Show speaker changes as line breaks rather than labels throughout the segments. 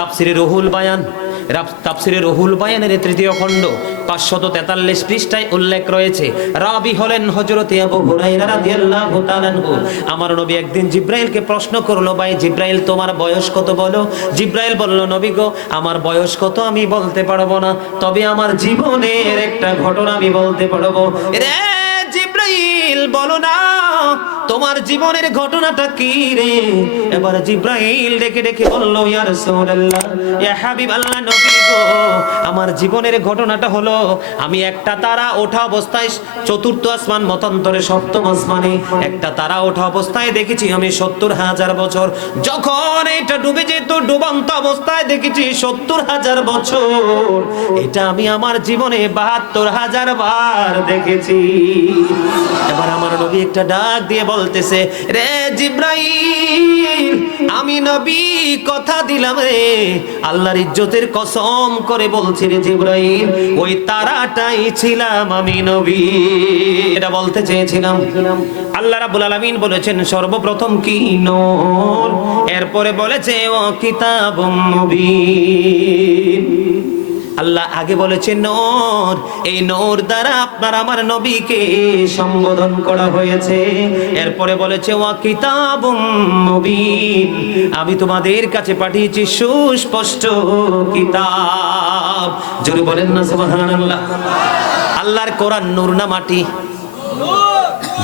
তাফসিরে রহুল বায়ান তাফসিরে রহুল বায়ানের তৃতীয় খণ্ড পাঁচশত তেতাল্লিশ পৃষ্ঠায় উল্লেখ রয়েছে। রাবি হলেন হজরত আবু হুরাইরা রাদিয়াল্লাহু তাআলা আনহু। আমার নবী একদিন জিব্রাইলকে প্রশ্ন করল, ভাই জিব্রাইল, তোমার বয়স কত বলো? জিব্রাইল বলল, নবী গো, আমার বয়স কত আমি বলতে পারব না। তবে আমার জীবনের একটা ঘটনা আমি বলতে পারব। রে জিব্রাইল, বলো না, তোমার জীবনের ঘটনাটা কি রে? এবার জিব্রাইল ডেকে ডেকে বলল, ইয়া রাসূলুল্লাহ, ইয়া হাবিবাল্লাহ নবী গো আমার জীবনের ঘটনাটা হলো, আমি একটা তারা ওঠা অবস্থায় চতুর্থ আসমান, মতান্তরে সপ্তম আসমানে একটা তারা ওঠা অবস্থায় দেখেছি আমি সত্তর হাজার বছর। যখন এটা ডুবে যেত, ডুবন্ত অবস্থায় দেখেছি সত্তর হাজার বছর। এটা আমি আমার জীবনে বাহাত্তর হাজার বার দেখেছি। এবার আমার নবী একটা ডাক দিয়ে বলতেছে, রে জিব্রাইল আমি নবী, কথা দিলাম রে। আল্লাহর ইজ্জতের কসম করে বলছি রে জিব্রাইল, ওই তারাটাই ছিলাম আমি নবী। এটা বলতে চেয়েছিলাম। আল্লাহ রাব্বুল আলামিন বলেছেন, সর্বপ্রথম কি নূর? এরপরে বলেছে, ও কিতাবুম মুবিন। আল্লাহ আগে বলেছে নূর এই নূর দ্বারা আপনার আমার নবীকে সম্বোধন করা হয়েছে। এরপরে বলেছে ওয়া কিতাবুম মুবিন। আমি তোমাদের কাছে পাঠিয়েছি সুস্পষ্ট কিতাব। জোরে বলেন না সুবহানাল্লাহ। আল্লাহর কোরআন নূর না মাটি?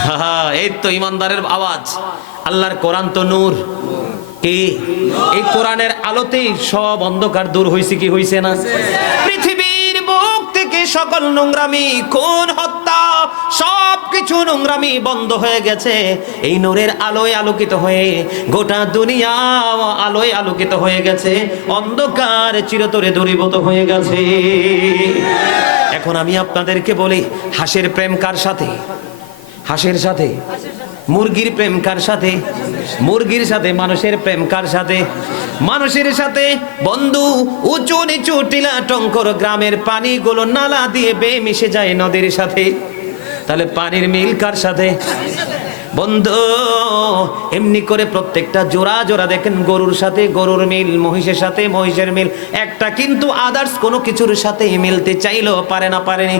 হা, এই তো ইমানদারের আওয়াজ। আল্লাহর কোরআন তো নূর। কি? এই কোরআনের আলোতেই সব অন্ধকার দূর হয়েছে কি হয়েছে না? পৃথিবীর বুক থেকে সকল নোংরামি, খুন, হত্যা সব কিছু নোংরামি বন্ধ হয়ে গেছে। এই নূরের আলোয় আলোকিত হয়ে গোটা দুনিয়া আলোয় আলোকিত হয়ে গেছে। অন্ধকার চিরতরে দূরীভূত হয়ে গেছে। এখন আমি আপনাদেরকে বলি, হাসের প্রেম কার সাথে? হাসের সাথে? মুরগির প্রেম কার সাথে? মুরগির সাথে, মানুষের প্রেম কার সাথে? মানুষের সাথে, বন্ধু, উঁচু নিচু টিলা টঙ্কর গ্রামের পানিগুলো নালা দিয়ে বেয়ে মিশে যায় নদীর সাথে। তাহলে পানির মিল কার সাথে? বন্ধু, এমনি করে প্রত্যেকটা জোড়া জোড়া দেখেন, গরুর সাথে গরুর মিল, মহিষের সাথে মহিষের মিল। একটা কিন্তু আদার্স কোনো কিছুর সাথে মিলতে চাইলো, পারে না পারেনি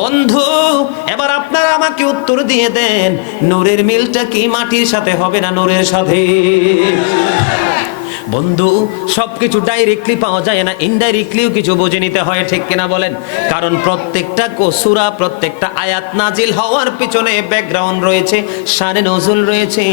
বন্ধু, এবার আপনারা আমাকে উত্তর দিয়ে দেন, নূরের মিলটা কি মাটির সাথে হবে না নূরের সাথে? বন্ধু, সবকিছু ডাইরেক্টলি পাওয়া যায় না ইনডাইরেক্টলিও কিছু বুঝে নিতে হয়, ঠিক কিনা বলেন? কারণ প্রত্যেকটা কসুরা প্রত্যেকটা আয়াত নাজিল হওয়ার পিছনে ব্যাকগ্রাউন্ড রয়েছে শানে নজুল রয়েছে।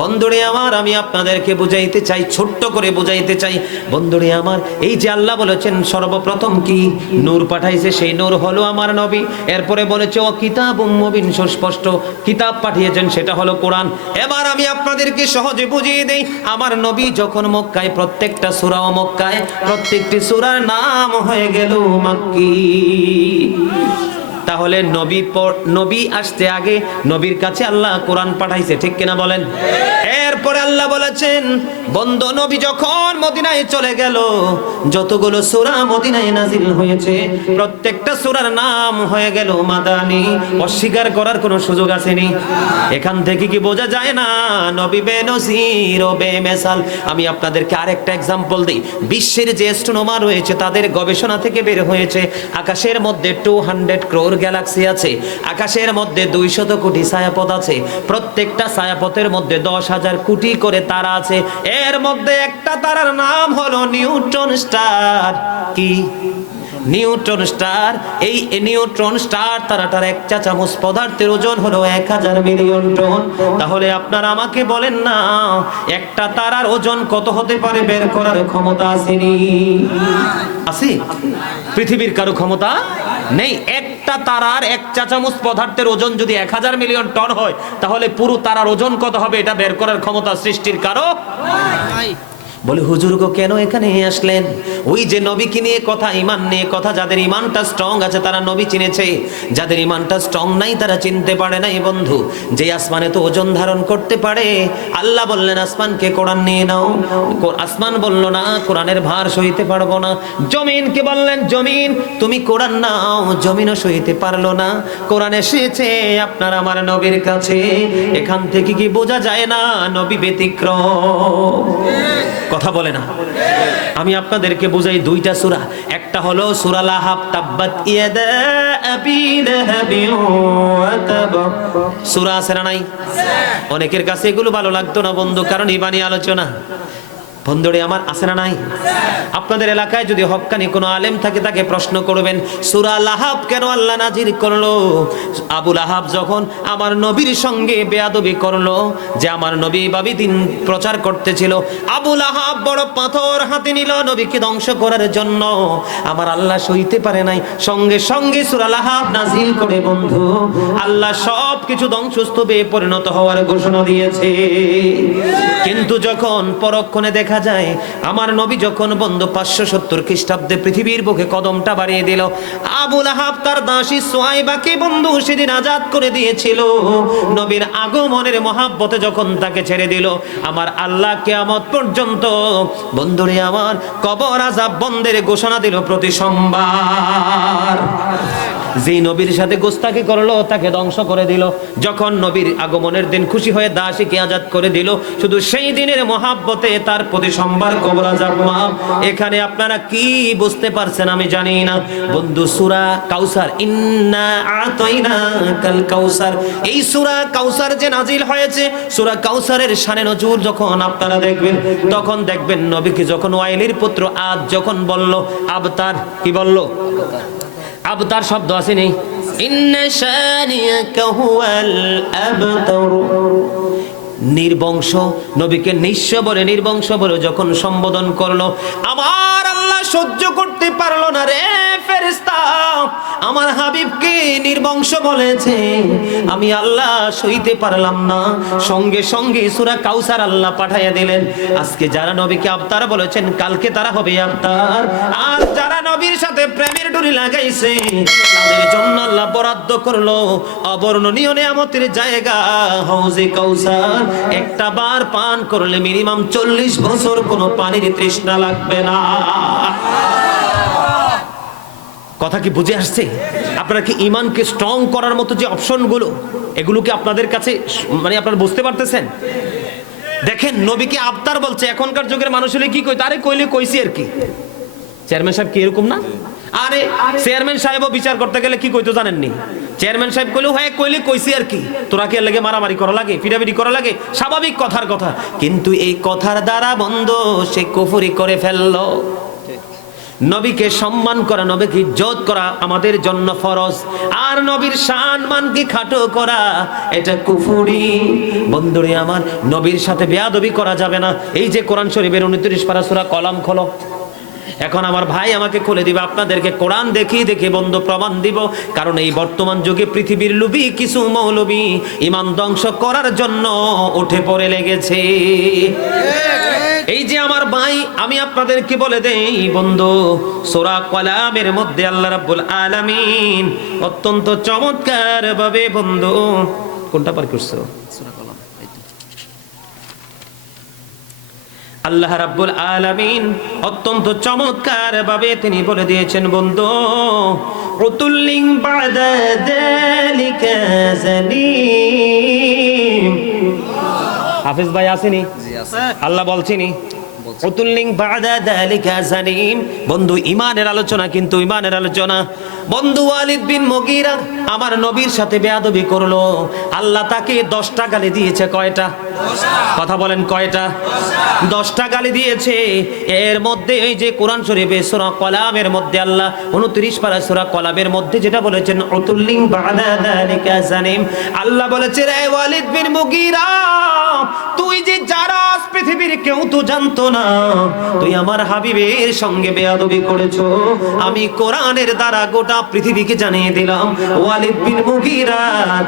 বন্ধুরে আমার, আমি আপনাদেরকে বুঝাইতে চাই, ছোট্ট করে বুঝাইতে চাই। বন্ধুরে আমার, এই যে আল্লাহ বলেছেন, সর্বপ্রথম কি নূর পাঠাইছে, সেই নূর হলো আমার নবী। এরপরে বলেছে, ও কিতাব মুবিন সুস্পষ্ট কিতাব পাঠিয়েছেন, সেটা হলো কোরআন। এবার আমি আপনাদেরকে সহজে বুঝিয়ে দেই, আমার নবী যখন মক্কায় প্রত্যেকটা সুরা ও মক্কায় প্রত্যেকটি সুরার নাম হয়ে গেল মাক্কি। তাহলে নবী নবী আসতে আগে নবীর কাছে আল্লাহ কোরআন পাঠাইছে, ঠিক কিনা বলেন? এরপরে আল্লাহ বলেছেন, বন্ধ নবী যখন মদিনায় চলে গেল, যতগুলো সূরা মদিনায় নাজিল হয়েছে, প্রত্যেকটা সূরার নাম হয়ে গেল মাদানি, অস্বীকার করার কোনো সুযোগ আসেনি। এখান থেকে কি বোঝা যায় না? নবী বেনজির ও বেমেসাল, আমি আপনাদেরকে আরেকটা এক্সাম্পল দিই। বিশ্বের যে অ্যাস্ট্রোনমার রয়েছে, তাদের গবেষণা থেকে বের হয়েছে, আকাশের মধ্যে টু হান্ড্রেড ক্রোর গ্যালাক্সি আছে। আকাশের মধ্যে দুইশত কোটি ছায়াপথ আছে। প্রত্যেকটা ছায়াপথের মধ্যে দশ হাজার কোটি করে তারা আছে। এর মধ্যে একটা তারার নাম হলো নিউটন স্টার। কি? Neutron star. এই নিউট্রন স্টার তারাটার এক চা চামচ পদার্থের ওজন হলো এক হাজার মিলিয়ন টন। তাহলে আপনারা আমাকে বলেন না, একটা তারার ওজন কত হতে পারে? বের করার ক্ষমতা আসেনি। আছে? পৃথিবীর কারও ক্ষমতা নেই, একটা তারার এক চা চামচ পদার্থের ওজন যদি এক হাজার মিলিয়ন টন হয়, তাহলে পুরো তারার ওজন কত হবে এটা বের করার ক্ষমতা সৃষ্টির কারও বলে, হুজুর গো, কেন এখানে আসলেন? ওই যে নবীকে নিয়ে কথা ইমান নিয়ে কথা, যাদের ইমানটা স্ট্রং আছে, তারা নবী চিনেছে। যাদের ইমানটা স্ট্রং নাই, তারা চিনতে পারে নাই, বন্ধু। যে আসমানে তো ওজন ধারণ করতে পারে। আল্লাহ বললেন, আসমানকে কোরআন নিয়ে নাও। আসমান বলল, না, কোরআনের ভার সইতে পারব না। জমিনকে বললেন, জমিন, তুমি কোরআন নাও। জমিনও সইতে পারল না। কোরআন এসেছে আপনার আমার নবীর কাছে। এখান থেকে কি বোঝা যায় না? নবী ব্যতিক্রম। কথা বলে না। আমি আপনাদেরকে বুঝাই দুইটা সুরা। একটা হলো সুরা লাহাব, তাব্বাত সূরা আছে না নাই? অনেকের কাছে এগুলো ভালো লাগতো না বন্ধু, কারণ ইবানি আলোচনা। বন্ধুরে, আমার আছে না নাই? আপনাদের এলাকায় যদি হক্কানি কোনো আলেম থাকে, তাকে প্রশ্ন করবেন, সুরা লাহাব কেন আল্লাহ নাজির করল? আবুল আহাব যখন আমার নবীর সঙ্গে বেয়াদবি করল, যে আমার নবী বাবি দিন প্রচার করতেছিল আবুল আহাব বড় পাথর হাতে নিল নবীকে ধ্বংস করার জন্য। আমার আল্লাহ সইতে পারে নাই। সঙ্গে সঙ্গে সুরা লাহাব নাজিল করে, বন্ধু, আল্লাহ সব কিছু ধ্বংসস্তূপে পরিণত হওয়ার ঘোষণা দিয়েছে। কিন্তু যখন পরক্ষণে দেখা যায়, আমার নবী যখন বন্ধ পাঁচশো সত্তর খ্রিস্টাব্দে পৃথিবীর বুকে কদমটা বাড়িয়ে দিল আবুল আহাব তার দাসী সোয়াইবাকে বন্ধু সেদিন আজাদ করে দিয়েছিল। নবীর আগমনের মহাব্বতে যখন তাকে ছেড়ে দিল, আমার আল্লাহ কেয়ামত পর্যন্ত, বন্ধুরে আমার, কবর আজাব বন্ধের ঘোষণা দিল প্রতি সোমবার। যেই নবীর সাথে গোস্তাকি করল, তাকে ধ্বংস করে দিল। যখন নবীর আগমনের দিন খুশি হয়ে দাসীকে আজাদ করে দিল, শুধু সেই দিনের মহাব্বতে তার প্রতি সোমবার কবরা জামা এখানে আপনারা কি বুঝতে পারছেন আমি জানি না। বন্ধু, সুরা কাউসার, ইন্না আতাইনা কাল কাউসার। এই সুরা কাউসার যে নাজিল হয়েছে, সুরা কাউসারের শানে নজুর যখন আপনারা দেখবেন, তখন দেখবেন নবীকে যখন ওয়াইলির পুত্র আজ যখন বলল আবতার কি বলল? আবতার শব্দ আছে নেই ইন্না শানিয়াকা হুয়াল আবতার। নির্বংশ। নবীকে নিঃস্ব বলে নির্বংশ বলে যখন সম্বোধন করল, আমার আল্লাহ সহ্য করতে পারল না রে। ফেরেশতা, আমার হাবিবকে নির্বংশ বলেছে। আমি আল্লাহ সইতে পারলাম না। সঙ্গে সঙ্গে সূরা কাউসার আল্লাহ পাঠাইয়া দিলেন। আজকে যারা নবীকে আবতার বলেছেন, কালকে তারা হবে আবতার। আর যারা নবীর সাথে প্রেমের ডুরি লাগাইছে, তাদের জন্য আল্লাহ বরাদ্দ করল অবর্ণনীয় নিয়ামতের জায়গা, হাউজে কাউসার। একটা বার পান করলে মিনিমাম চল্লিশ বছর কোনো পানির তৃষ্ণা লাগবে না। কথা কি বুঝে আসছে? আপনারা কি ইমানকে স্ট্রং করার মতো যে অপশনগুলো এগুলো কি আপনাদের কাছে মানে আপনারা বুঝতে পারতেছেন? দেখেন, নবীকে আবতার বলছে, এখনকার যুগের মানুষ হলে কি কই তারে কইলে কইছি আর কি। চেয়ারম্যান সাহেব কি এরকম না? আরে, চেয়ারম্যান সাহেবও বিচার করতে গেলে কি কইতো জানেননি? চেয়ারম্যান সাহেব কইলেও হয়, কইলে কইছি আর কি। তোরা কি লাগে মারামারি করা লাগে পিটাপিটি করা লাগে? স্বাভাবিক কথার কথা। কিন্তু এই কথার দ্বারা বন্ধ, সে কুফুরি করে ফেলল। নবীকে সম্মান করা, নবীকে ইজ্জত করা আমাদের জন্য ফরজ। আর নবীর সম্মানকে খাটো করা, এটা কুফুরি। বন্ধুরে আমার, নবীর সাথে বেয়াদবি করা যাবে না। এই যে কোরআন শরীফের উনত্রিশ পারা সূরা কলাম খোলো। এখন আমার ভাই আমাকে খুলে দিবে, আপনাদেরকে কোরআন দেখি দেখে বন্ধ প্রমাণ দিব। কারণ এই বর্তমান যুগে পৃথিবীর লুবি কিছু মৌলবি, ইমান ধ্বংস করার জন্য উঠে পড়ে লেগেছে। এই যে আমার ভাই আমি আপনাদেরকে বলে দেই বন্ধু সোরা কলামের মধ্যে আল্লাহ রাব্বুল আলামিন অত্যন্ত চমৎকার ভাবে বন্ধু কোনটা পার করছ? আল্লাহ রাব্বুল আলামিন অত্যন্ত চমৎকার ভাবে তিনি বলে দিয়েছেন বন্ধু উতুল্লিং বাদা যালিকা জানিম হাফিজ ভাই আসেনি? আল্লাহ বলছিনি? বন্ধু ইমানের আলোচনা কিন্তু ইমানের আলোচনা। বন্ধু ওয়ালিদ বিন মুগীরা আমার নবীর সাথে বেয়াদবি করল। আল্লাহ তাকে দশটা গালি দিয়েছে কয়টা? কথা বলেন কয়টা? দশটা গালি দিয়েছে। এর মধ্যে এই যে কোরআন শরীফে সূরা কলামের মধ্যে আল্লাহ 29 পারা সূরা কলামের মধ্যে যেটা বলেছেন জানিম। আল্লাহ বলেছে রে ওয়ালিদ বিন মুগীরা তুই যে যারা পৃথিবীর কেউ তো জানতো না, তুই আমার হাবিবের সঙ্গে বেয়াদবি করেছ। আমি কোরআনের দ্বারা গোটা পৃথিবীকে জানিয়ে দিলাম, ওয়ালিদ বিন মুগীরা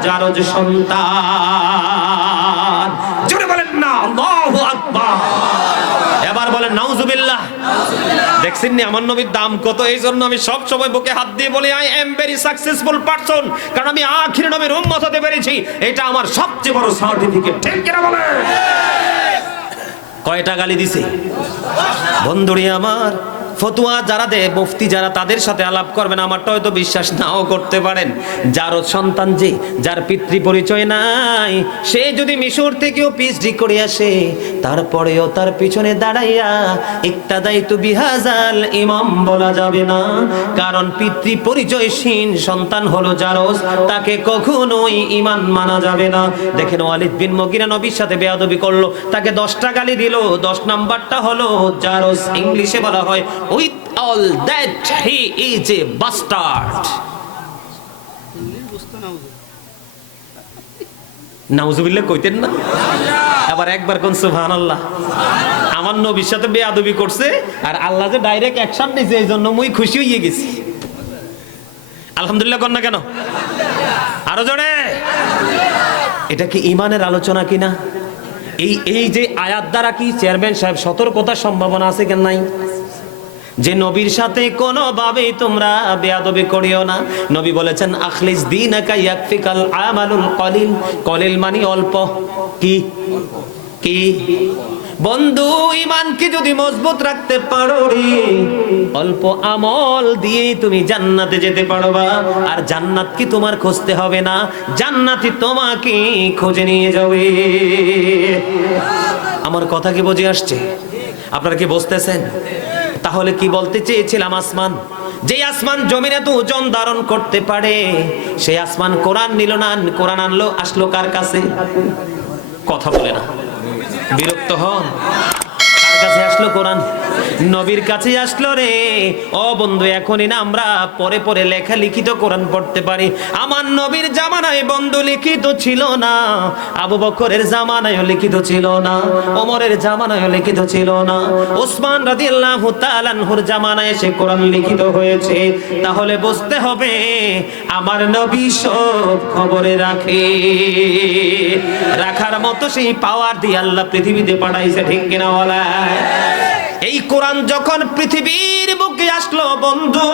জারজ সন্তান জোরে বলেন না আল্লাহু আকবার এবার বলেন নাউজুবিল্লাহ দেখছেন নি আমার নবীর দাম কত? এই জন্য আমি সব সময় বুকে হাত দিয়ে বলি I am very successful person কারণ আমি আখির নবীর উম্মত হতে পেরেছি। এটা আমার সবচেয়ে বড় সার্টিফিকেট ঠিক কিনা বলে কয়টা গালি দিছে? বন্ধুরি আমার ফতুয়া যারা দেয়, মুফতি যারা তাদের সাথে আলাপ করবেন আমারটা হয়তো বিশ্বাস নাও করতে পারেন। যার সন্তান যে, যার পিতৃ পরিচয় নাই, সে যদি মিশর থেকেও পিএইচডি করে আসে, তারপরেও তার পিছনে দাঁড়াইয়া ইক্তাদাই তু বিহাজাল ইমাম বলা যাবে না। কারণ পিতৃ পরিচয়হীন সন্তান হলো জারস তাকে কখনোই ইমান মানা যাবে না। দেখেন ওয়ালিদ বিন মগিরা নবীর সাথে বেয়াদবি করল, তাকে দশটা গালি দিল, দশ নাম্বারটা হলো জারস ইংলিশে বলা হয় with all that he is a bastard নাউজুবিল্লাহ কইতেন না? আবার একবার কোন সুবহানাল্লাহ। আমার নবীর সাথে বেয়াদবি করছে, আর আল্লাহ যে ডাইরেক্ট অ্যাকশন নিছে এই জন্য মুই খুশি হয়ে গেছি। আলহামদুলিল্লাহ কর না কেন? আরও জোরে। এটা কি ইমানের আলোচনা কিনা? এই এই যে আয়াত দ্বারা কি চেয়ারম্যান সাহেব সতর্কতার সম্ভাবনা আছে কেন নাই? যে নবীর সাথে কোনোভাবে তোমরা বেয়াদবি করিও না। নবী বলেছেন, আখলিস দিন ইয়াকফিকাল আমালুল কলিল। কলিল মানে অল্প। কি? কি? বন্ধু ইমানকে যদি মজবুত রাখতে পারো রে, অল্প আমল দিয়েই তুমি জান্নাতে যেতে পারবা। আর জান্নাত কি তোমার খুঁজতে হবে না? জান্নাতি তোমাকে খুঁজে নিয়ে যাবে। আমার কথা কি বুঝে আসছে? আপনারা কি বুঝতেছেন? তাহলে কি বলতে চেয়েছিলাম আসমান? যে আসমান জমির এত ওজন ধারণ করতে পারে, সেই আসমান কোরআন নিল না, কোরআন আনলো, আসলো কার কাছে? কথা বলে না। বিরক্ত হন। কার কাছে আসলো কোরআন? নবীর কাছে আসলো রে। ও বন্ধু, এখনই না আমরা পরে পরে লেখা লিখিত কোরআন পড়তে পারি। আমার নবীর জামানায় বন্ধু লিখিত ছিল না। আবু বকরের জামানায় লিখিত ছিল না। ওমরের জামানায় লিখিত ছিল না। ওসমান রাদিয়াল্লাহু তাআলার জামানায় সে কোরআন লিখিত হয়েছে। তাহলে বুঝতে হবে, আমার নবী সব খবরে রাখে। রাখার মতো সেই পাওয়ার দিয়ে আল্লাহ পৃথিবীতে পাঠাইছে, ঠিক কিনা বলা এই কোরআন যখন পৃথিবীর বুকে আসলো, বন্ধু,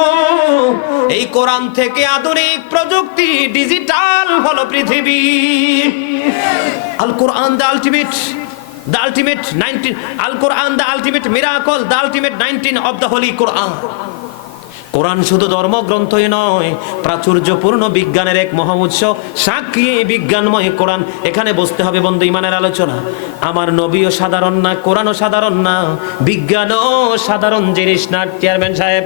এই কোরআন থেকে আধুনিক প্রযুক্তি ডিজিটাল হলো পৃথিবী। Al Quran the ultimate the ultimate nineteen, Al Quran the ultimate miracle, the ultimate nineteen of the holy Quran. কোরআন শুধু ধর্মগ্রন্থই নয়, প্রাচুর্যপূর্ণ বিজ্ঞানের এক মহা উৎস সাক্ষী বিজ্ঞানময় কোরআন। এখানে বসতে হবে বন্ধু ইমানের আলোচনা। আমার নবীও সাধারণ না, কোরআনও সাধারণ না, বিজ্ঞানও সাধারণ জিনিস না চেয়ারম্যান সাহেব।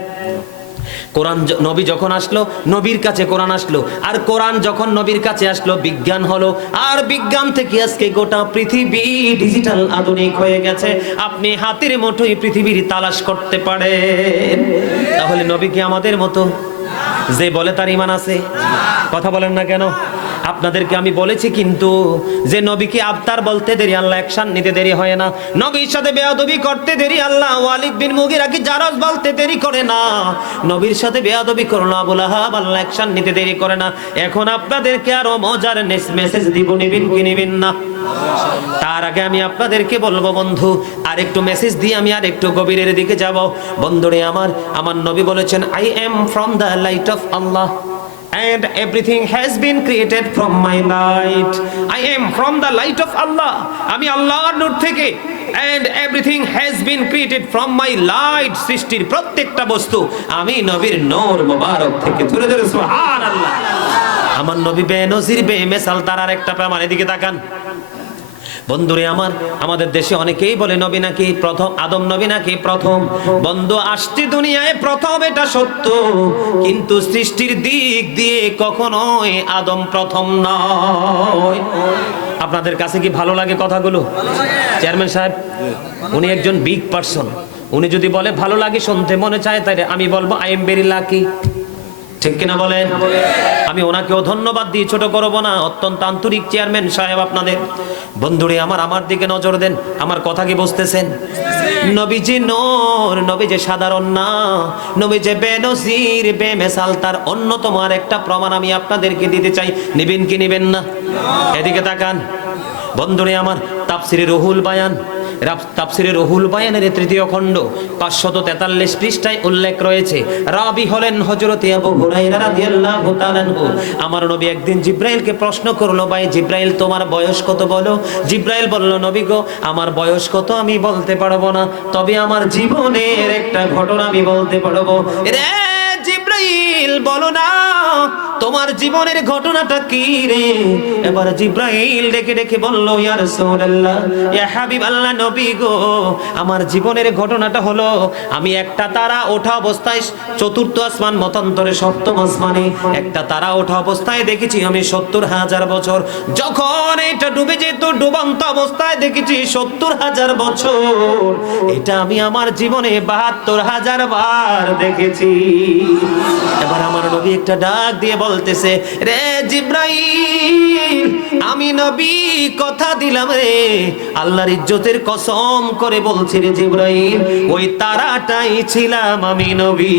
কোরআন নবী যখন আসলো, নবীর কাছে কোরআন আসলো। আর কোরআন যখন নবীর কাছে আসলো, বিজ্ঞান হলো, আর বিজ্ঞান থেকে আজকে গোটা পৃথিবী ডিজিটাল আধুনিক হয়ে গেছে। আপনি হাতের মুঠোয় পৃথিবীর তালাশ করতে পারেন। তাহলে নবী কি আমাদের মতো? যে বলে তার ইমান আছে। কথা বলেন না কেন? আপনাদেরকে আমি বলেছি কিন্তু যে নবীকে আবতার বলতে দেরি, আল্লাহ অ্যাকশন নিতে দেরি হয় না। নবীর সাথে বেয়াদবি করতে দেরি, আল্লাহ ওয়ালিদ বিন মুগিরা কি জারজ বলতে দেরি করে না। নবীর সাথে বেয়াদবি করল আবুল আহাব, আল্লাহ অ্যাকশন নিতে দেরি করে না। এখন আপনাদেরকে আরও মজার মেসেজ দিব, নিবেন কি নিবেন না? তার আগে আমি আপনাদেরকে বলব বন্ধু আর একটু মেসেজ দিয়ে আমি আর একটু গভীরের দিকে যাব। বন্ধুরে আমার আমার নবী বলেছেন I am from the light of Allah and everything has been created from my light i am from the light of allah আমি আল্লাহর নূর থেকে and everything has been created from my light সৃষ্টির প্রত্যেকটা বস্তু আমি নবীর নূর মোবারক থেকে ধরে ধরে সুবহানাল্লাহ আমার নবী বেনজির বেমেসাল তার আর একটা আমার এদিকে তাকান বন্ধুরে আমার, আমাদের দেশে অনেকেই বলে, নবী নাকি প্রথম, আদম নবী নাকি প্রথম? বন্ধু, আসছে দুনিয়ায় প্রথম, এটা সত্য। কিন্তু সৃষ্টির দিক দিয়ে কখনোই আদম প্রথম নয়। আপনাদের কাছে কি ভালো লাগে কথাগুলো? চেয়ারম্যান সাহেব, উনি একজন বিগ পার্সন উনি যদি বলে, ভালো লাগে শুনতে, মনে চায় তাই আমি বলব আই এম ভেরি লাকি ঠিক কিনা বলেন? আমি ওনাকেও ধন্যবাদ দিয়ে ছোট করব না। অত্যন্ত আন্তরিক চেয়ারম্যান সাহেব আপনাদের। বন্ধুরে, আমার আমার দিকে নজর দেন। আমার কথা কি বুঝতেছেন? নবীজি নূর নবী সাধারণ না। নবী যে বেনজির, বেমেসাল তার অন্যতম আর একটা প্রমাণ আমি আপনাদেরকে দিতে চাই। নিবেন কি নিবেন না? এদিকে তাকান। বন্ধুরে, আমার তাফসিরে রহুল বায়ান। তাফসিরে রহুল বায়ানের তৃতীয় খণ্ড পাঁচশত তেতাল্লিশ পৃষ্ঠায় উল্লেখ রয়েছে, রাবি হলেন হজরত আবু হুরাইরা রাদিয়াল্লাহু তাআলা। আমার নবী একদিন জিব্রাইলকে প্রশ্ন করল, ভাই জিব্রাইল, তোমার বয়স কত বলো? জিব্রাইল বলল, নবী গো, আমার বয়স কত আমি বলতে পারব না, তবে আমার জীবনের একটা ঘটনা আমি বলতে পারব। রে জিব্রাইল, বলো না। তোমার জীবনের ঘটনাটা কি রে? এবার জিব্রাইল ডেকে ডেকে বলল, ইয়া রাসূলুল্লাহ, ইয়া হাবিবাল্লাহ নবী গো, আমার জীবনের ঘটনাটা হলো, আমি একটা তারা ওঠা অবস্থায় চতুর্থ আসমান মতান্তরে সপ্তম আসমানে একটা তারা ওঠা অবস্থায় দেখেছি আমি সত্তর হাজার বছর। যখন এটা ডুবে যেত, ডুবন্ত অবস্থায় দেখেছি সত্তর হাজার বছর। এটা আমি আমার জীবনে বাহাত্তর হাজার বার দেখেছি। এবার আমার নবী একটা ডাক দিয়ে বলতেছে, রে জিব্রাইল, আমি নবী, কথা দিলাম রে। আল্লাহর ইজ্জতের কসম করে বলছি রে জিব্রাইল, ওই তারাটাই ছিলাম আমি নবী।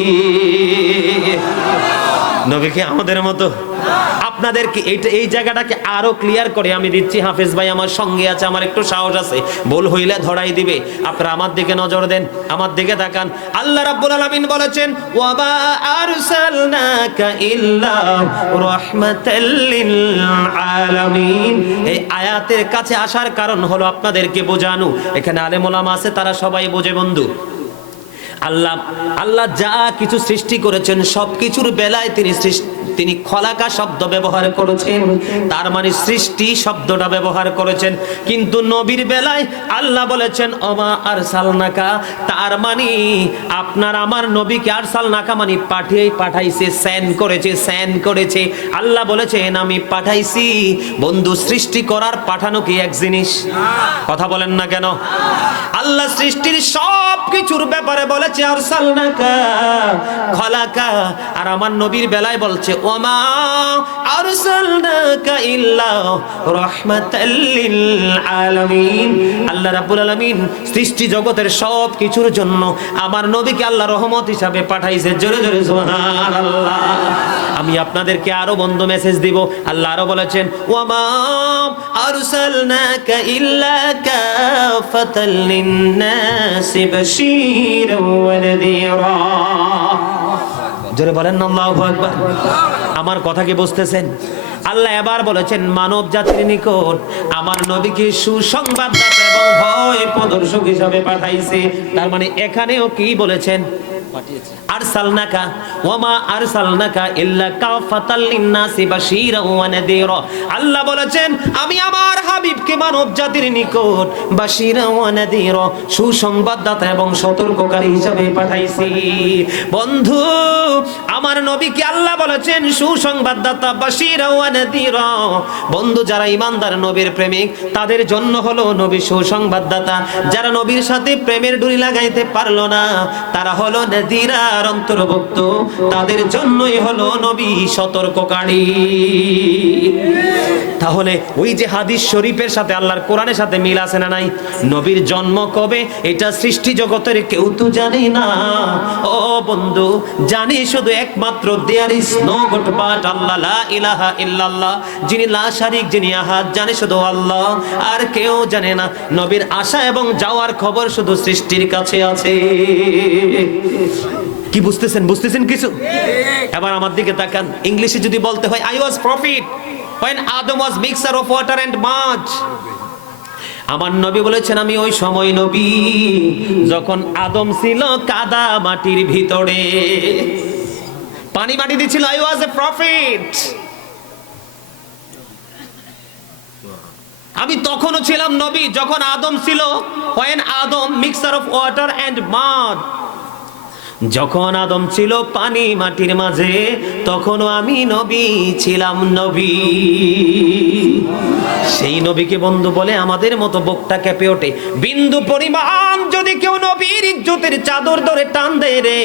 নবী কি আমাদের মতো? আপনাদেরকে এইটা এই জায়গাটাকে আরও ক্লিয়ার করে আমি দিচ্ছি। হাফেজ ভাই আমার সঙ্গে আছে, আমার একটু সাহস আছে। ভুল হইলে ধরাই দিবে। আপনারা আমার দিকে নজর দেন, আমার দিকে তাকান। আল্লাহ রাব্বুল আলামিন বলেছেন ওয়াবা আরসালনাকা ইল্লা রাহমাতাল লিল আলামিন এই আয়াতের কাছে আসার কারণ হলো আপনাদেরকে বোঝানো। এখানে আলেম ওলামা আছে, তারা সবাই বোঝে বন্ধু। আল্লাহ আল্লাহ যা কিছু সৃষ্টি করেছেন সব কিছুর বেলায় তিনি তিনি খলাকা শব্দ ব্যবহার করেছেন। তার মানে সৃষ্টি শব্দটা ব্যবহার করেছেন। কিন্তু নবীর বেলায় আল্লাহ বলেছেন, অমা আর সালনাকা তার মানে আপনার আমার নবীকে আর সালনাকা মানে পাঠিয়ে, পাঠাইছে স্যান করেছে স্যান করেছে। আল্লাহ বলেছেন, আমি পাঠাইছি। বন্ধু, সৃষ্টি করার পাঠানো কি এক জিনিস? কথা বলেন না কেন? আল্লাহ সৃষ্টির সব কিছুর ব্যাপারে বলেছে আর খলাকা। আর আমার নবীর বেলায় বলছে, ওমা আলামিন আল্লাহ সৃষ্টি জগতের সব কিছুর জন্য আমার নবীকে আল্লাহ রহমত হিসাবে পাঠাইছে। জোরে জোরে আমি আপনাদেরকে আরও বন্ধ মেসেজ দিব। আল্লাহ আরও বলেছেন ওয়ামা আরসালনাকা ইল্লা জোরে বলেন আমার কথা কি বুঝতেছেন? আল্লাহ এবার বলেছেন, মানব জাতির নিকট আমার নবীকে ভয় প্রদর্শক হিসাবে পাঠাইছে। তার মানে এখানেও কি বলেছেন? আরসালনাকা? ওয়ামা আরসালনাকা ইল্লা কাফাতাল লিন-নাসি ওয়া নাযীরা আল্লাহ বলেছেন, আমি আমার হাবিবকে নিকট ওয়া নাযীরা সুসংবাদদাতা এবং সতর্ককারী হিসাবে পাঠাইছি। বন্ধু, আমার নবীকে আল্লাহ বলেছেন, সুসংবাদদাতা ওয়া নাযীরা বন্ধু, যারা ইমানদার নবীর প্রেমিক, তাদের জন্য হলো নবী সুসংবাদদাতা। যারা নবীর সাথে প্রেমের ডুরি লাগাইতে পারল না, তারা হলো নাদিরার অন্তর্ভুক্ত, তাদের জন্যই হলো নবী সতর্ককারী। তাহলে ওই যে হাদিস শরীফের সাথে, আল্লাহর কোরআনের সাথে মিল আছে না নাই? নবীর জন্ম কবে? এটা সৃষ্টি জগতের কেউ তো জানে না। ও বন্ধু, জানি শুধু একমাত্র there is no god but Allah, লা ইলাহা ইল্লাল্লাহ। যিনি লা শারিক, যিনি আহাদ, জানে শুধু আল্লাহ। আর কেউ জানে না, নবীর আশা এবং যাওয়ার খবর শুধু সৃষ্টির কাছে আছে। কি বুঝতেছেন? বুঝতেছেন কিছু? এবার আমার দিকে তাকান। ইংলিশে যদি বলতে হয় I was prophet when Adam was mixer of water and mud. আমার নবী বলেছেন আমি ওই সময় নবী যখন আদম ছিল কাদা মাটির ভিতরে। পানি মাটি দিছিল আই ওয়াজ এ প্রফিট আমি তখনও ছিলাম নবী যখন আদম ছিল when Adam mixer of water and mud যখন আদম ছিল পানি মাটির মাঝে তখনও আমি নবী ছিলাম নবী। সেই নবীকে বন্ধু বলে আমাদের মতো বকটা কেঁপে ওঠে। বিন্দু পরিমাণ যদি কেউ নবীর ইজ্জতের চাদর ধরে টান দেয় রে,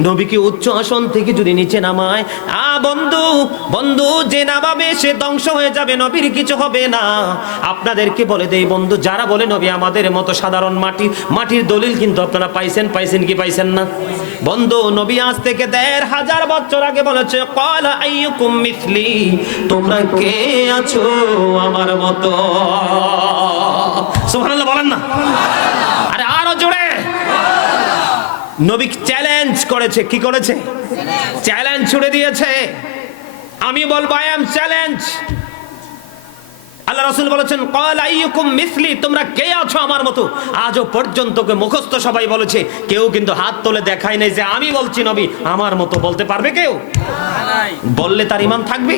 নবীকে উচ্চ আসন থেকে যদি নিচে নামায়, আ বন্ধু বন্ধু, যে নামাবে সে ধ্বংস হয়ে যাবে, নবীর কিছু হবে না। আপনাদেরকে বলে দেই বন্ধু, যারা বলে, নবী আমাদের মতো সাধারণ মাটি, মাটির দলিল কিন্তু আপনারা পাইছেন পাইছেন কি পাইছেন না? বন্ধু, নবী আজ থেকে দেড় হাজার বছর আগে বলেছে, কলা আইয়ুকুম মিথলি তোমরা কে আছো? আমার মতো। বলেন না। আরে আরও জোরে। নবী চ্যালেঞ্জ করেছে কি করেছে? চ্যালেঞ্জ ছুড়ে দিয়েছে। আমি বলব আই এম চ্যালেঞ্জ আল্লাহ রাসূল বলেছেন আইয়ুকুম মিসলি তোমরা কে আছো আমার মতো? আজও পর্যন্ত মুখস্থ সবাই বলেছে, কেউ কিন্তু হাত তুলে দেখায় নাই যে আমি বলছি নবী, আমার মতো বলতে পারবে কেউ? বললে তার ইমান থাকবে?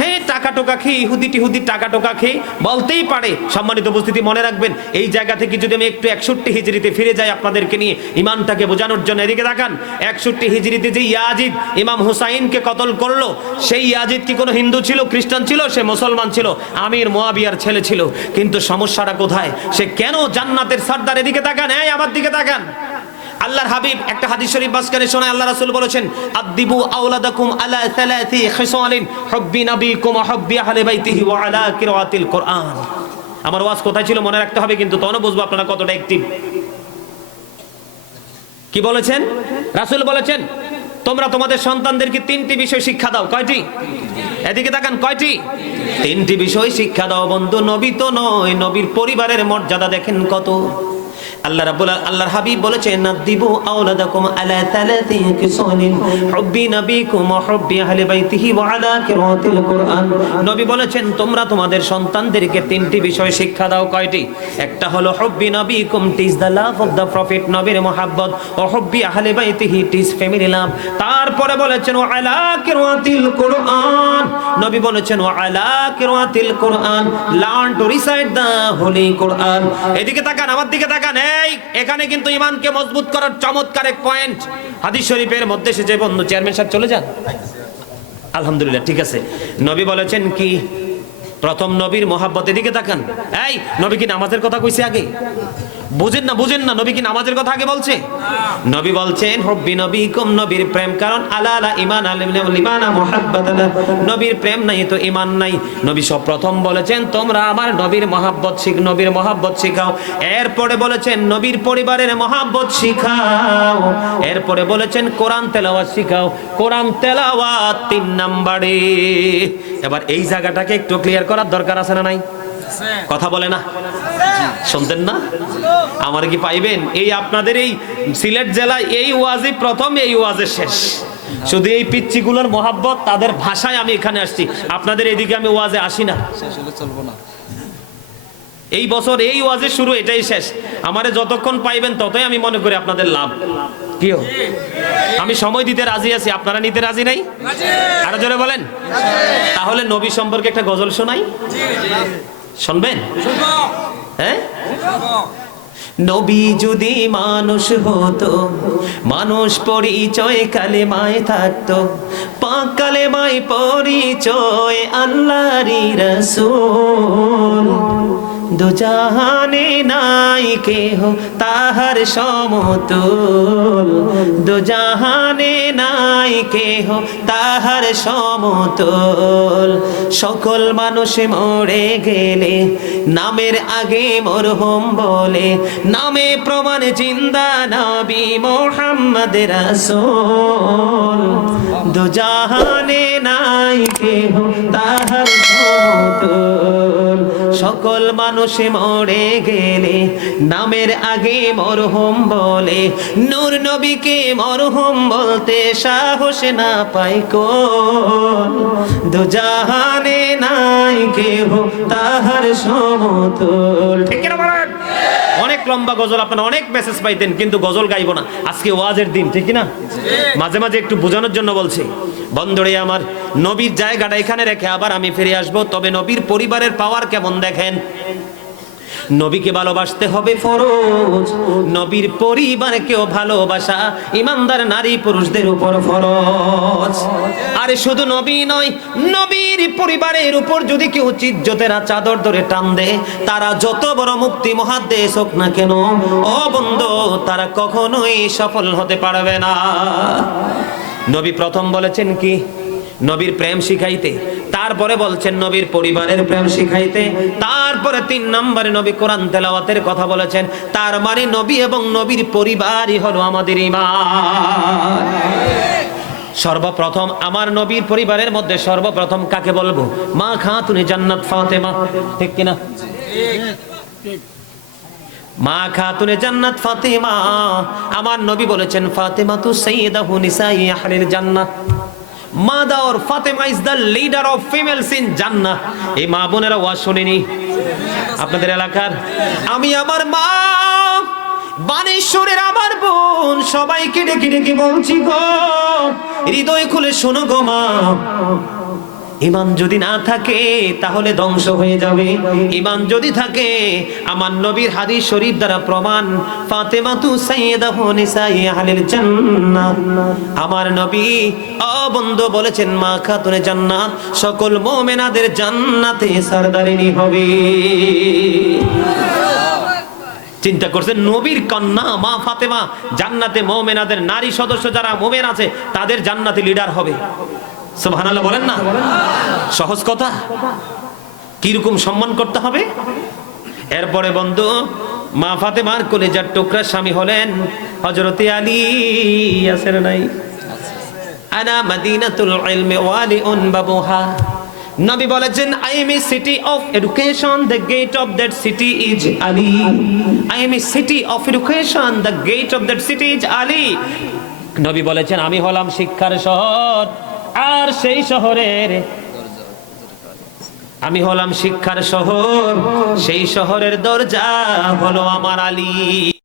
হ্যাঁ টাকা টোকা খেয়ে, ইহুদি টিহুদি টাকা টোকা খেয়ে, বলতেই পারে। সম্মানিত উপস্থিতি, মনে রাখবেন, এই জায়গা থেকে যদি আমি একটু একষট্টি হিজড়িতে ফিরে যাই আপনাদেরকে নিয়ে ইমানটাকে বোঝানোর জন্য, এদিকে দেখান, একষট্টি হিজড়িতে যে ইয়াজিদ ইমাম হুসাইনকে কতল করল, সেই ইয়াজিদ কি কোনো হিন্দু ছিল, খ্রিস্টান ছিল, সে মুসলমান ছিল, আমির মোয়াবিয়ার ছেলে ছিল। কিন্তু সমস্যাটা কোথায়? সে কেন জান্নাতের সর্দার এদিকে তাকান এই, আমার দিকে তাকান। আল্লাহর হাবিব একটা হাদিস শরীফ বাসকারে শোনায়, আল্লাহ রাসূল বলেছেন আদিবু আওলাদাকুম আলা সালাতি খিসালিন, হুব্বি নবিকুম ওয়া হুব্বি আহলি বাইতিহি ওয়া আলা কিরাআতিল কোরআন। আমার ওয়াজ কোথায় ছিল মনে রাখতে হবে, কিন্তু তখন বুঝব আপনারা কতটা অ্যাক্টিভ কি বলেছেন? রাসূল বলেছেন, তোমরা তোমাদের সন্তানদেরকে তিনটি বিষয় শিক্ষা দাও। কয়টি? এদিকে তাকান, কয়টি? তিনটি বিষয় শিক্ষা দাও বন্ধু নবী তো নয় নবীর পরিবারের মর্যাদা দেখেন কত? আল্লাহ রাব্বুল আল্লাহর হাবিব বলেছেন নাদিবু আওলাদাকুম আলা তালাতি কিসালিন হুব্বি নবিকুম ওয়া হুব্বি আহলি বাইতিহি ওয়া আলা কিরাতিল কোরআন। নবী বলেছেন, তোমরা তোমাদের সন্তানদেরকে তিনটি বিষয় শিক্ষা দাও কয়টি? একটা হলো হুব্বি নবিকুম টিজ the love of the prophet, নবীর মোহাব্বত, ও হুব্বি আহলি বাইতিহি টিজ ফ্যামিলি লাভ। তারপরে বলেছেন, ওয়া আলা কিরাতিল কোরআন। নবী বলেছেন, ওয়া আলা কিরাতিল কোরআন, learn to recite the holy Quran. এদিকে তাকান, আমার দিকে তাকান এই এখানে কিন্তু ইমানকে মজবুত করার চমৎকার এক পয়েন্ট হাদিস শরীফের মধ্যে সে যে বন্ধু চেয়ারম্যান সাহেব চলে যান। আলহামদুলিল্লাহ, ঠিক আছে। নবী বলেছেন কি, প্রথম নবীর মহাব্বতের দিকে তাকান। এই, নবী কি নামাজের কথা কইছে আগে? বুঝেন না বুঝেন না, নবী কি নামাজের কথা আগে বলছে? নবী বলছেন, হব্বি নবী কুম নবীর প্রেম কারণ আলা আলা ইমান আলিম লিমানা মুহাব্বাতানা। নবীর প্রেম নাই, তো ইমান নাই। নবী সব প্রথম বলেছেন, তোমরা আমার নবীর মহাব্বত শিখ, নবীর মহাব্বত শিখাও। এরপরে বলেছেন, নবীর পরিবারের মহাব্বত শিখাও। এরপরে বলেছেন, কোরআন তেলাওয়াত শিখাও। কোরআন তেলাওয়াত তিন নাম্বারে। এবার এই জায়গাটাকে একটু ক্লিয়ার করার দরকার আছে না নাই? কথা বলে না? শুনতেন না? আমার কি পাইবেন? এই আপনাদের এই সিলেট জেলায় এই ওয়াজই প্রথম এই ওয়াজের শেষ। শুধু এই পিচ্চিগুলোর মহাব্বত তাদের ভাষায় আমি এখানে আসছি। আপনাদের এদিকে আমি ওয়াজে আসি না। এই বছর এই ওয়াজের শুরু এটাই শেষ। আমারে যতক্ষণ পাইবেন ততই আমি মনে করি আপনাদের লাভ। কি আমি সময় দিতে রাজি আছি। আপনারা নিতে রাজি নাই? আরও জোরে বলেন। তাহলে নবী সম্পর্কে একটা গজল শোনাই। শুনবেন? হ্যাঁ? নবী যদি মানুষ হতো মানুষ পরিচয় কালে মায় থাকতো পাকালে মায় পরিচয় আল্লাহরি রসুল। দুজাহানে নাই কেহ তাহার সমতুল। দুজাহানে নাই কেহ তাহার সমতুল। সকল মানুষ মরে গেলে নামের আগে মরহম বলে, নামে প্রমাণ জিন্দা নবী মোহাম্মদ রাসূল। দুজাহানে নাই কেহ তাহার সমতুল। সকল মানুষ মরে গেলে, নামের আগে মরহম বলে, নূর নবীকে মরহম বলতে সাহস না পাই কোন। দুজাহানে নাই কেহ তাহার সমতুল। ঠিক না লম্বা গজল আপনারা অনেক মেসেজ পাইতেন, কিন্তু গজল গাইব না। আজকে ওয়াজের দিন, ঠিক না মাঝে মাঝে একটু বোঝানোর জন্য বলছি। বন্দরে আমার নবীর জায়গাটা এখানে রেখে আবার আমি ফিরে আসব। তবে নবীর পরিবারের পাওয়ার কেমন দেখেন? নবীকে ভালোবাসতে হবে ফরজ। নবীর পরিবারকেও ভালোবাসা ইমানদার নারী পুরুষদের উপর ফরজ। আরে শুধু নবী নয়, নবীর পরিবারের উপর যদি কেউ চিজ্জতেরা চাদর ধরে টান দেয় তারা যত বড় মুক্তি মহাদেশ হোক না কেন, ও বন্ধু, তারা কখনোই সফল হতে পারবে না। নবী প্রথম বলেছেন কি? নবীর প্রেম শিখাইতে তারপরে বলছেন, নবীর পরিবারের প্রেম শিখাইতে। তারপরে তিন নম্বরে নবী কোরআন তেলাওয়াতের কথা বলেছেন, তার মানে নবী এবং নবীর পরিবারই হলো আমাদের ইমান সর্বপ্রথম আমার নবীর পরিবারের মধ্যে সর্বপ্রথম কাকে বলব? মা খাতুনে জান্নাত ফাতেমা। ঠিক কিনা? মা খাতুনে জান্নাত ফাতেমা। আমার নবী বলেছেন ফাতেমা তু সাইয়্যিদাহু নিসাই আহলিল জান্নাহ। Mother Fatima is the leader of females in জান্নাহ এই মা বোনেরা ওয়াজ শুনেনি। আপনাদের এলাকার? আমি আমার মা, বানেশ্বরের আমার বোন, সবাইকে ডেকে ডেকে বলছি গো, হৃদয় খুলে শোনো গো মা। ইমান যদি না থাকে, তাহলে ধ্বংস হয়ে যাবে। ইমান যদি থাকে, আমার নবীর হাদিস শরীফ দ্বারা প্রমাণ ফাতেমা তু আহলিল জান্নাহ আমার নবী ও বন্ধু বলেছেন, মা খাতুনে জান্নাত, সকল মুমিনাদের জান্নাতে সরদারিনী হবে। চিন্তা করছেন, নবীর কন্যা, মা ফাতেমা, জান্নাতে মোমেনাদের নারী সদস্য যারা মোমেন আছে, তাদের জান্নাতে লিডার হবে। সুবহানাল্লাহ বলেন না? সহজ কথা। কীরকম সম্মান করতে হবে? এরপরে বন্ধু, মা ফাতেমার কলেজার টুকরা স্বামী হলেন হজরতে আলী। আছে না নাই? আনা মাদিনাতুল ইলমি ওয়ালিউন বাবুহা। নবী বলেছেন I am a city of education the gate of that city is Ali I am a city of education the gate of that city is Ali নবী বলেছেন, আমি হলাম শিক্ষার শহর আর সেই শহরের আমি হলাম শিক্ষার শহর সেই শহরের দরজা হলো আমার আলী।